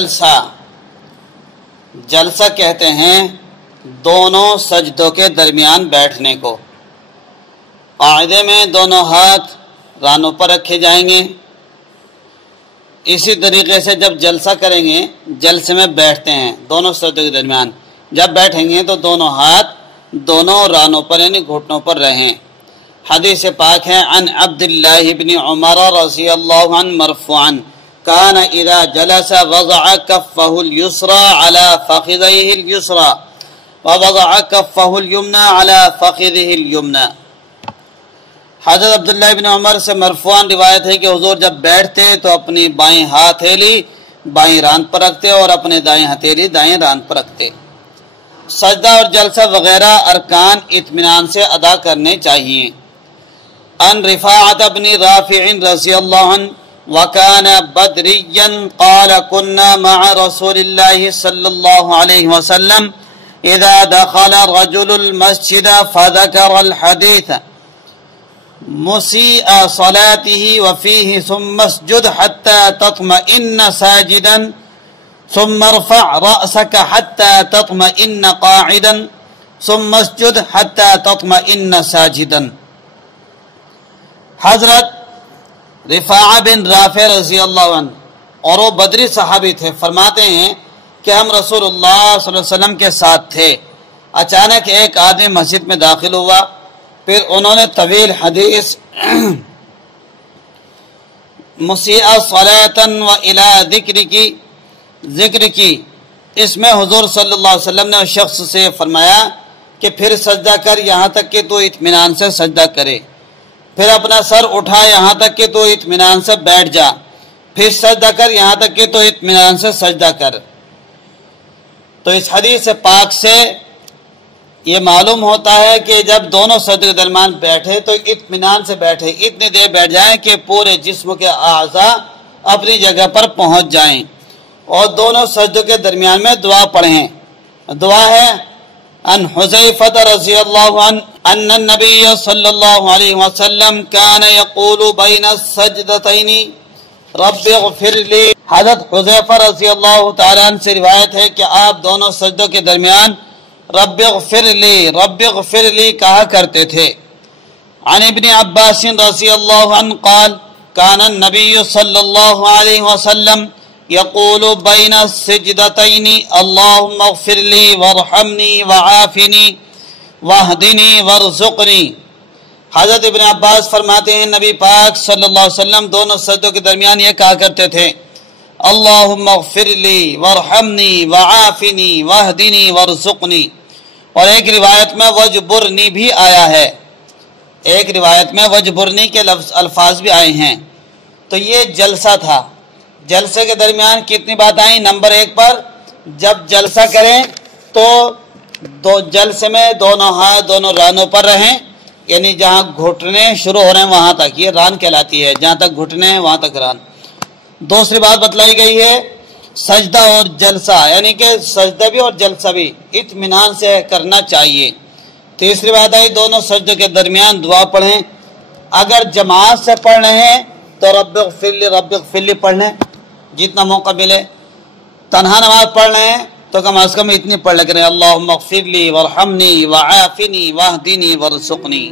جلسہ، جلسہ کہتے ہیں دونوں سجدوں کے درمیان بیٹھنے کو۔ قاعدے میں دونوں ہاتھ رانوں پر رکھے جائیں گے۔ اسی طریقے سے جب جلسہ کریں گے، جلسے میں بیٹھتے ہیں دونوں سجدوں کے درمیان، جب بیٹھیں گے تو دونوں ہاتھ دونوں رانوں پر یعنی گھٹنوں پر رہیں۔ حدیث پاک ہے عن عبداللہ بن عمر رضی اللہ عنہ مرفوعا کان اذا جلس وضع کفہ اليسرى على فخذیہ اليسرى ووضع کفہ الیمنى على فخذہ الیمنى۔ حضرت عبداللہ بن عمر سے مرفوعاً روایت ہے کہ حضور جب بیٹھتے تو اپنی بائیں ہتھیلی بائیں ران پر رکھتے اور اپنے دائیں ہتھیلی دائیں ران پر رکھتے۔ سجدہ اور جلسہ وغیرہ ارکان اطمینان سے ادا کرنے چاہیے۔ ان رفاعۃ بن رافع رضی اللہ عنہ وکان بدریا قال كنا مع رسول اللہ صلی اللہ علیہ وسلم اذا دخل رجل المسجد فذكر الحديث مسيء صلاته وفيه ثم اسجد حتى تطمئن ساجدا ثم ارفع رأسك حتى تطمئن قاعدا ثم اسجد حتى تطمئن ساجدا۔ حضرت رفاعہ بن رافع رضی اللہ عنہ اور وہ بدری صحابی تھے، فرماتے ہیں کہ ہم رسول اللہ صلی اللہ علیہ وسلم کے ساتھ تھے، اچانک ایک آدمی مسجد میں داخل ہوا، پھر انہوں نے طویل حدیث مسیء صلاۃ و الی ذکر کی، اس میں حضور صلی اللہ علیہ وسلم نے اس شخص سے فرمایا کہ پھر سجدہ کر یہاں تک کہ تو اطمینان سے سجدہ کرے، پھر اپنا سر اٹھا یہاں تک کہ تو اطمینان سے بیٹھ جا، پھر سجدہ کر یہاں تک کہ تو اطمینان سے سجدہ کر۔ تو اس حدیث پاک سے یہ معلوم ہوتا ہے کہ جب دونوں سجدے کے درمیان بیٹھے تو اطمینان سے بیٹھے، اتنی دیر بیٹھ جائیں کہ پورے جسم کے اعضاء اپنی جگہ پر پہنچ جائیں، اور دونوں سجدوں کے درمیان میں دعا پڑھیں۔ دعا ہے ان حذیفہ رضی اللہ عنہ ان النبی صلی اللہ علیہ وسلم کان یقول بین السجدتین رب اغفر لی۔ حضرت حذیفہ رضی اللہ تعالیٰ عنہ سے روایت ہے کہ آپ دونوں سجدوں کے درمیان رب اغفر لی کہا کرتے تھے۔ عن ابن عباس رضی اللہ عنہ قال کان النبی صلی اللہ علیہ وسلم یقول بین السجدتین اللہم اغفر لی وارحمنی وعافنی واہدنی وارزقنی۔ حضرت ابن عباس فرماتے ہیں نبی پاک صلی اللہ علیہ وسلم دونوں سجدوں کے درمیان یہ کہا کرتے تھے اللہم اغفر لی وارحمنی وعافنی واہدنی وارزقنی، اور ایک روایت میں وجبرنی بھی آیا ہے، ایک روایت میں وجبرنی کے الفاظ بھی آئے ہیں۔ تو یہ جلسہ تھا۔ جلسے کے درمیان کتنی بات آئیں؟ نمبر 1 پر جب جلسہ کریں تو جلسے میں دونوں ہاتھ دونوں رانوں پر رہیں، یعنی جہاں گھٹنے شروع ہو رہے ہیں وہاں تک، یہ ران کہلاتی ہے، جہاں تک گھٹنے ہیں وہاں تک ران۔ دوسری بات بتلائی گئی ہے سجدہ اور جلسہ، یعنی کہ سجدہ بھی اور جلسہ بھی اطمینان سے کرنا چاہیے۔ تیسری بات آئی دونوں سجدوں کے درمیان دعا پڑھیں، اگر جماعت سے پڑھ رہے ہیں تو رب اغفر لی پڑھ لیں جتنا موقع ملے، تنہا نماز پڑھ رہے ہیں تو کم از کم اتنی پڑھ لیں اللہم اغفر لی وارحمنی وعافنی واہدنی وارزقنی۔